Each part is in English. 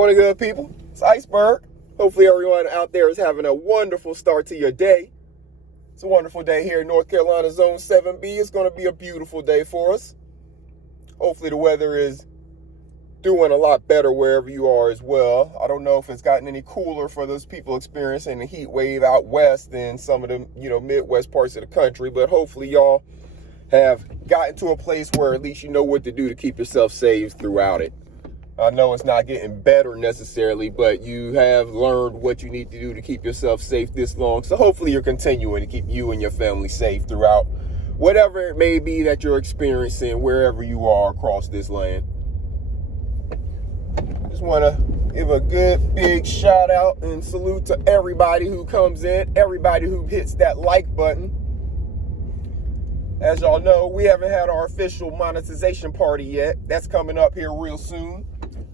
Morning, good people. It's Iceberg. Hopefully everyone out there is having a wonderful start to your day. It's a wonderful day here in North Carolina, Zone 7B. It's going to be a beautiful day for us. Hopefully the weather is doing a lot better wherever you are as well. I don't know if it's gotten any cooler for those people experiencing the heat wave out west than some of the, Midwest parts of the country, but hopefully y'all have gotten to a place where at least you know what to do to keep yourself safe throughout it. I know it's not getting better necessarily, but you have learned what you need to do to keep yourself safe this long. So hopefully you're continuing to keep you and your family safe throughout whatever it may be that you're experiencing wherever you are across this land. Just want to give a good big shout out and salute to everybody who comes in, everybody who hits that like button. As y'all know, we haven't had our official monetization party yet. That's coming up here real soon.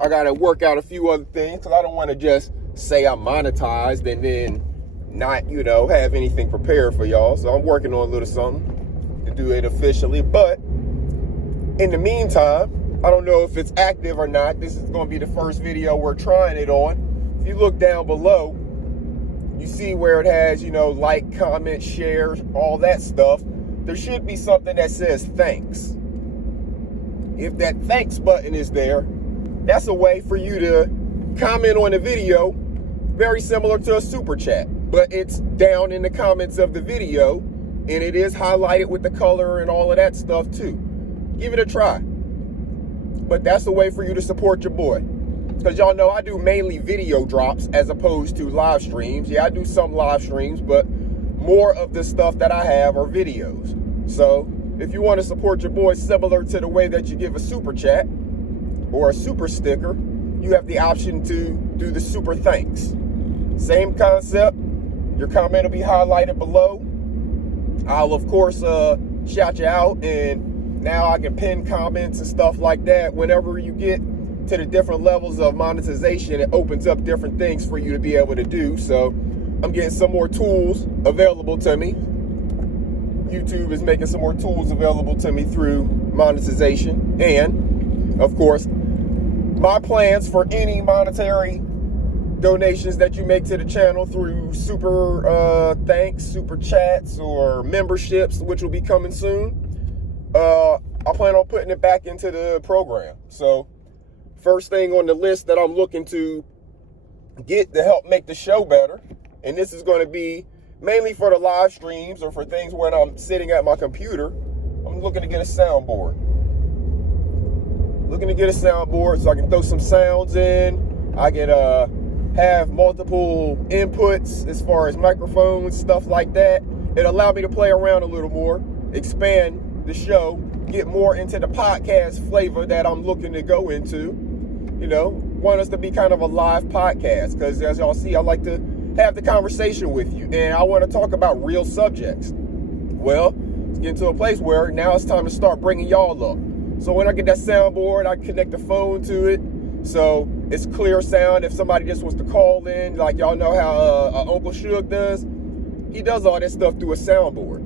I got to work out a few other things because I don't want to just say I'm monetized and then not, have anything prepared for y'all. So I'm working on a little something to do it officially. But in the meantime, I don't know if it's active or not. This is going to be the first video we're trying it on. If you look down below, you see where it has, like, comment, shares, all that stuff. There should be something that says thanks. If that thanks button is there, that's a way for you to comment on the video, very similar to a super chat, but it's down in the comments of the video, and it is highlighted with the color and all of that stuff too. Give it a try. But that's a way for you to support your boy. Because y'all know I do mainly video drops as opposed to live streams. Yeah, I do some live streams, but more of the stuff that I have are videos. So if you want to support your boy similar to the way that you give a super chat or a super sticker, you have the option to do the super thanks. Same concept. Your comment will be highlighted below. I'll of course shout you out, and now I can pin comments and stuff like that. Whenever you get to the different levels of monetization, it opens up different things for you to be able to do. So I'm getting some more tools available to me. YouTube is making some more tools available to me through monetization. And of course, my plans for any monetary donations that you make to the channel through super thanks, super chats, or memberships, which will be coming soon, I plan on putting it back into the program. So first thing on the list that I'm looking to get to help make the show better, and this is going to be mainly for the live streams or for things when I'm sitting at my computer, I'm looking to get a soundboard. Looking to get a soundboard so I can throw some sounds in. I can have multiple inputs as far as microphones, stuff like that. It'll allow me to play around a little more, expand the show, get more into the podcast flavor that I'm looking to go into. Want us to be kind of a live podcast because, as y'all see, I like to have the conversation with you, and I want to talk about real subjects. Well, it's getting to a place where now it's time to start bringing y'all up. So when I get that soundboard, I connect the phone to it, so it's clear sound. If somebody just wants to call in, like y'all know how Uncle Suge does, he does all that stuff through a soundboard.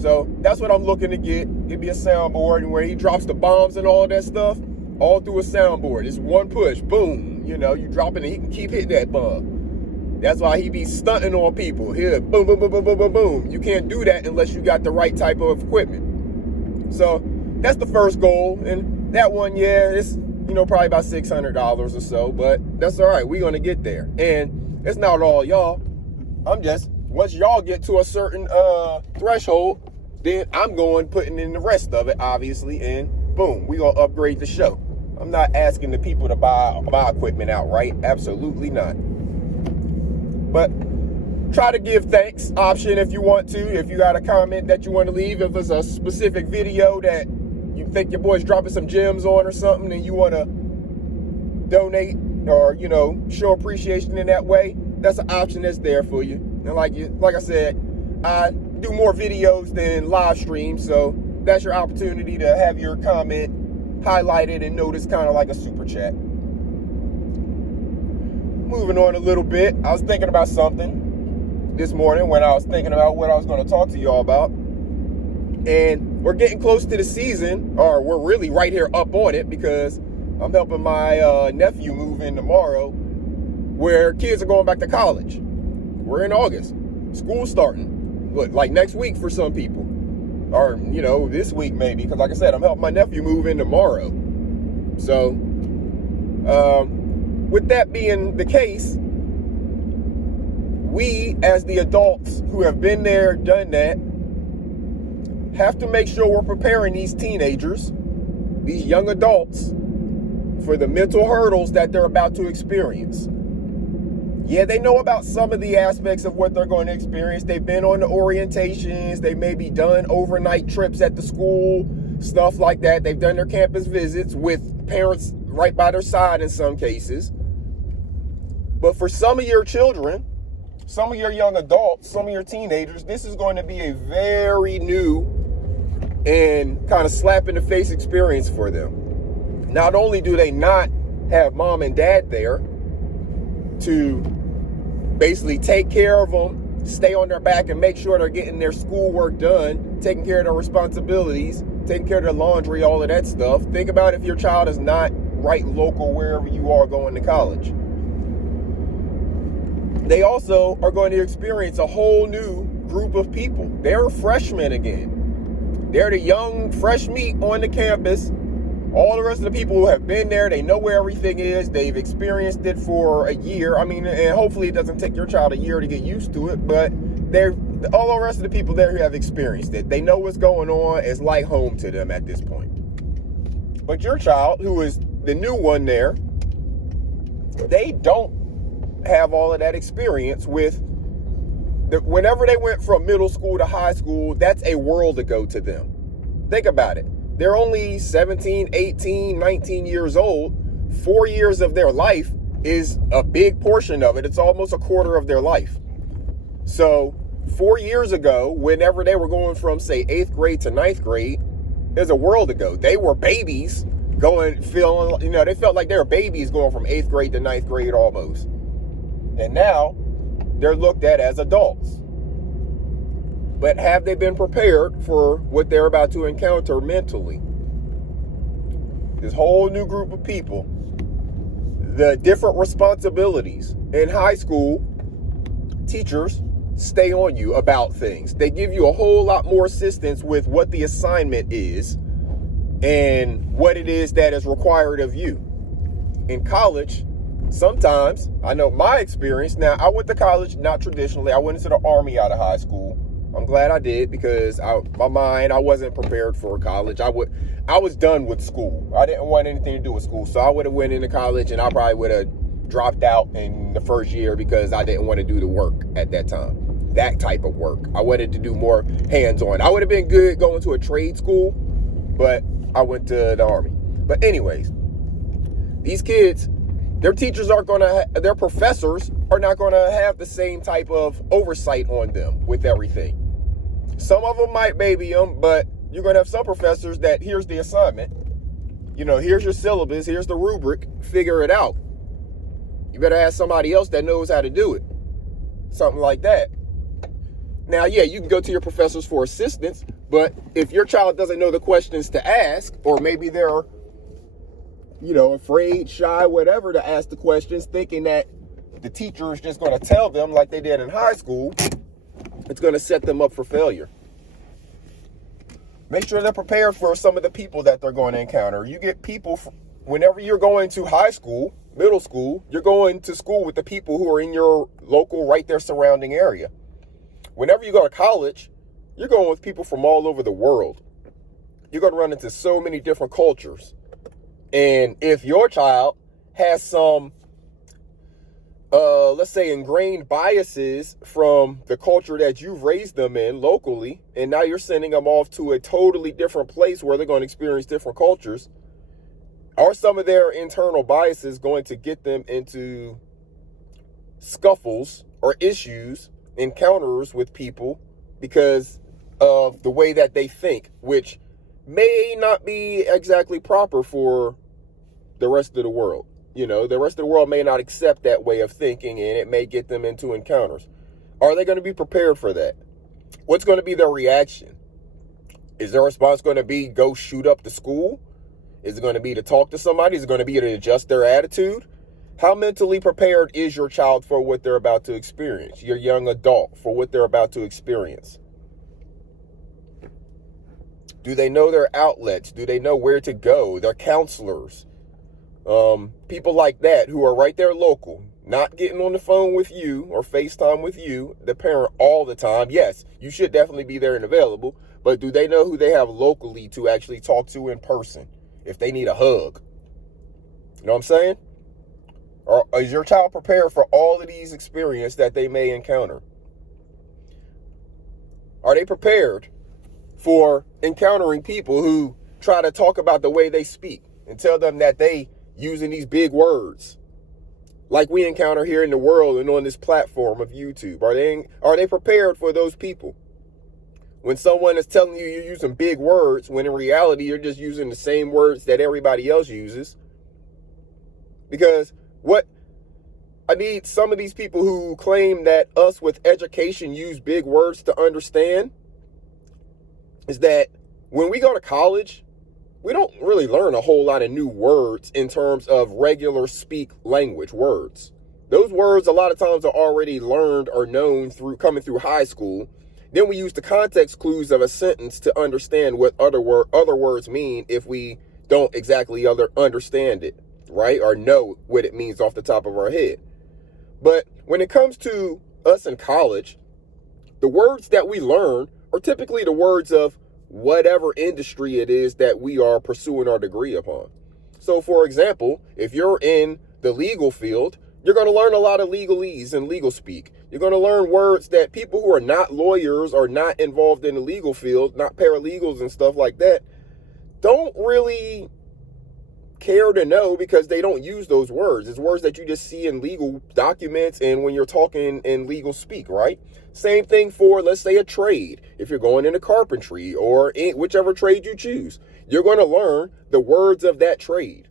So that's what I'm looking to get. Give me a soundboard, and where he drops the bombs and all that stuff, all through a soundboard. It's one push, boom. You drop it and he can keep hitting that bomb. That's why he be stunting on people. Here, boom, boom, boom, boom, boom, boom, boom. You can't do that unless you got the right type of equipment. So that's the first goal. And that one, yeah, it's, probably about $600 or so, but that's all right. We're going to get there. And it's not all y'all. Once y'all get to a certain threshold, then I'm putting in the rest of it, obviously, and boom, we're going to upgrade the show. I'm not asking the people to buy equipment outright. Absolutely not. But try to give thanks option if you want to. If you got a comment that you want to leave, if it's a specific video that you think your boy's dropping some gems on or something and you want to donate or, show appreciation in that way, that's an option that's there for you. And like I said, I do more videos than live streams, so that's your opportunity to have your comment highlighted and noticed, kind of like a super chat. Moving on a little bit, I was thinking about something this morning when I was thinking about what I was going to talk to y'all about. And we're getting close to the season, or we're really right here up on it, because I'm helping my nephew move in tomorrow, where kids are going back to college. We're in August. School's starting. Like next week for some people. Or, this week maybe. Because like I said, I'm helping my nephew move in tomorrow. So, with that being the case, we, as the adults who have been there, done that, have to make sure we're preparing these teenagers, these young adults, for the mental hurdles that they're about to experience. Yeah, they know about some of the aspects of what they're going to experience. They've been on the orientations. They may be done overnight trips at the school, stuff like that. They've done their campus visits with parents right by their side in some cases. But for some of your children, some of your young adults, some of your teenagers, this is going to be a very new and kind of slap in the face experience for them. Not only do they not have mom and dad there to basically take care of them, stay on their back and make sure they're getting their schoolwork done, taking care of their responsibilities, taking care of their laundry, all of that stuff. Think about if your child is not right local wherever you are going to college. They also are going to experience a whole new group of people. They're freshmen again. They're the young, fresh meat on the campus. All the rest of the people who have been there, they know where everything is. They've experienced it for a year. I mean, and hopefully it doesn't take your child a year to get used to it, but all the rest of the people there who have experienced it. They know what's going on. It's like home to them at this point. But your child, who is the new one there, they don't have all of that experience with whenever they went from middle school to high school. That's a world ago to them. Think about it. They're only 17, 18, 19 years old. 4 years of their life is a big portion of it. It's almost a quarter of their life. So 4 years ago, whenever they were going from, say, 8th grade to 9th grade, there's a world ago. They were babies they felt like they were babies going from 8th grade to 9th grade almost. And now they're looked at as adults. But have they been prepared for what they're about to encounter mentally? This whole new group of people, the different responsibilities. In high school, teachers stay on you about things. They give you a whole lot more assistance with what the assignment is and what it is that is required of you. In college, sometimes, I know my experience. Now, I went to college, not traditionally. I went into the Army out of high school. I'm glad I did because I wasn't prepared for college. I was done with school. I didn't want anything to do with school. So I would have went into college and I probably would have dropped out in the first year because I didn't want to do the work at that time. That type of work. I wanted to do more hands-on. I would have been good going to a trade school, but I went to the Army. But anyways, these kids, their professors are not going to have the same type of oversight on them with everything. Some of them might baby them, but you're going to have some professors that here's the assignment. Here's your syllabus, here's the rubric, figure it out. You better ask somebody else that knows how to do it. Something like that. Now, yeah, you can go to your professors for assistance, but if your child doesn't know the questions to ask, or maybe they're afraid, shy, whatever, to ask the questions, thinking that the teacher is just going to tell them like they did in high school, it's going to set them up for failure. Make sure they're prepared for some of the people that they're going to encounter. You get people, whenever you're going to high school, middle school, you're going to school with the people who are in your local, right there surrounding area. Whenever you go to college, you're going with people from all over the world. You're going to run into so many different cultures. And if your child has some, let's say, ingrained biases from the culture that you've raised them in locally, and now you're sending them off to a totally different place where they're going to experience different cultures, are some of their internal biases going to get them into scuffles or issues, encounters with people because of the way that they think, which may not be exactly proper for the rest of the world. The rest of the world may not accept that way of thinking, and it may get them into encounters. Are they going to be prepared for that? What's going to be their reaction? Is their response going to be go shoot up the school? Is it going to be to talk to somebody? Is it going to be to adjust their attitude? How mentally prepared is your child for what they're about to experience? Your young adult for what they're about to experience? Do they know their outlets? Do they know where to go? Their counselors, people like that who are right there local, not getting on the phone with you or FaceTime with you, the parent, all the time. Yes, you should definitely be there and available, but do they know who they have locally to actually talk to in person if they need a hug? You know what I'm saying? Or is your child prepared for all of these experiences that they may encounter? Are they prepared for encountering people who try to talk about the way they speak and tell them that they using these big words like we encounter here in the world and on this platform of YouTube? Are they prepared for those people? When someone is telling you you're using big words, when in reality you're just using the same words that everybody else uses. Because what I need some of these people who claim that us with education use big words to understand is that when we go to college, we don't really learn a whole lot of new words in terms of regular speak language words. Those words a lot of times are already learned or known through coming through high school. Then we use the context clues of a sentence to understand what other words mean if we don't exactly understand it, right? Or know what it means off the top of our head. But when it comes to us in college, the words that we learn are typically the words of whatever industry it is that we are pursuing our degree upon. So, for example, if you're in the legal field, you're going to learn a lot of legalese and legal speak. You're going to learn words that people who are not lawyers or not involved in the legal field, not paralegals and stuff like that, don't really care to know because they don't use those words. It's words that you just see in legal documents and when you're talking in legal speak, right? Same thing for, let's say, a trade. If you're going into carpentry or in whichever trade you choose, you're going to learn the words of that trade.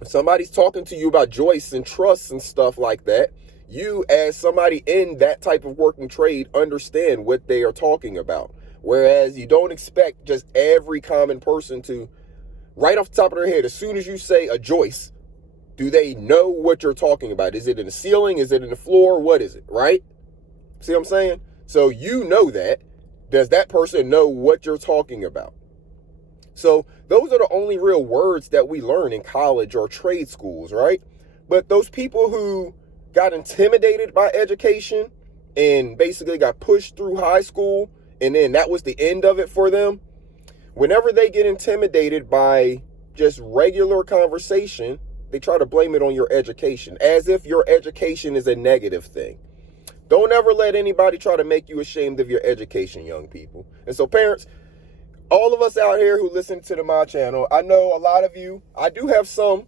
If somebody's talking to you about joists and trusses and stuff like that, you as somebody in that type of working trade understand what they are talking about. Whereas you don't expect just every common person to, right off the top of their head, as soon as you say a joist, do they know what you're talking about? Is it in the ceiling? Is it in the floor? What is it, right? See what I'm saying? So you know that. Does that person know what you're talking about? So those are the only real words that we learn in college or trade schools, right? But those people who got intimidated by education and basically got pushed through high school, and then that was the end of it for them, whenever they get intimidated by just regular conversation, they try to blame it on your education, as if your education is a negative thing. Don't ever let anybody try to make you ashamed of your education, young people. And so parents, all of us out here who listen to my channel, I know a lot of you, I do have some,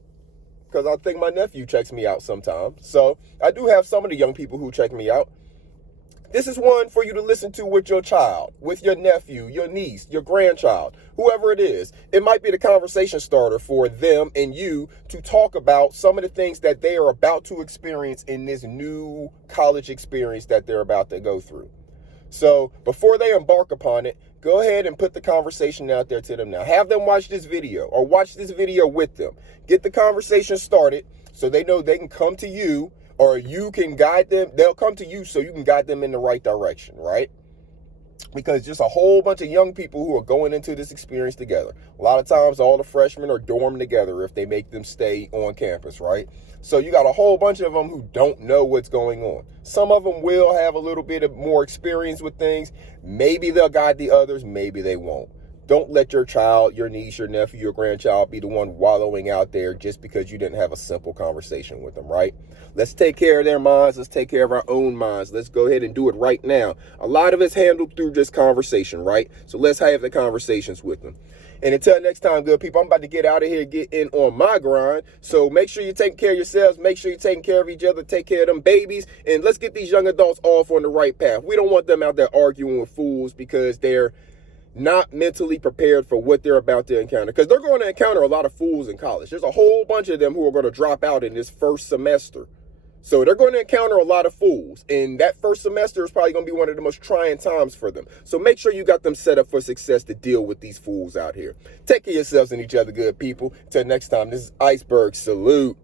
because I think my nephew checks me out sometimes. So I do have some of the young people who check me out. This is one for you to listen to with your child, with your nephew, your niece, your grandchild, whoever it is. It might be the conversation starter for them and you to talk about some of the things that they are about to experience in this new college experience that they're about to go through. So before they embark upon it, go ahead and put the conversation out there to them now. Have them watch this video or watch this video with them. Get the conversation started so they know they can come to you, or you can guide them. They'll come to you so you can guide them in the right direction, right? Because just a whole bunch of young people who are going into this experience together. A lot of times all the freshmen are dormed together if they make them stay on campus, right? So you got a whole bunch of them who don't know what's going on. Some of them will have a little bit of more experience with things. Maybe they'll guide the others, maybe they won't. Don't let your child, your niece, your nephew, your grandchild be the one wallowing out there just because you didn't have a simple conversation with them, right? Let's take care of their minds. Let's take care of our own minds. Let's go ahead and do it right now. A lot of it's handled through just conversation, right? So let's have the conversations with them. And until next time, good people, I'm about to get out of here, get in on my grind. So make sure you're taking care of yourselves. Make sure you're taking care of each other. Take care of them babies. And let's get these young adults off on the right path. We don't want them out there arguing with fools because they're not mentally prepared for what they're about to encounter, because they're going to encounter a lot of fools in college. There's a whole bunch of them who are going to drop out in this first semester. So they're going to encounter a lot of fools. And that first semester is probably going to be one of the most trying times for them. So make sure you got them set up for success to deal with these fools out here. Take care of yourselves and each other, good people. Till next time, this is Iceberg. Salute.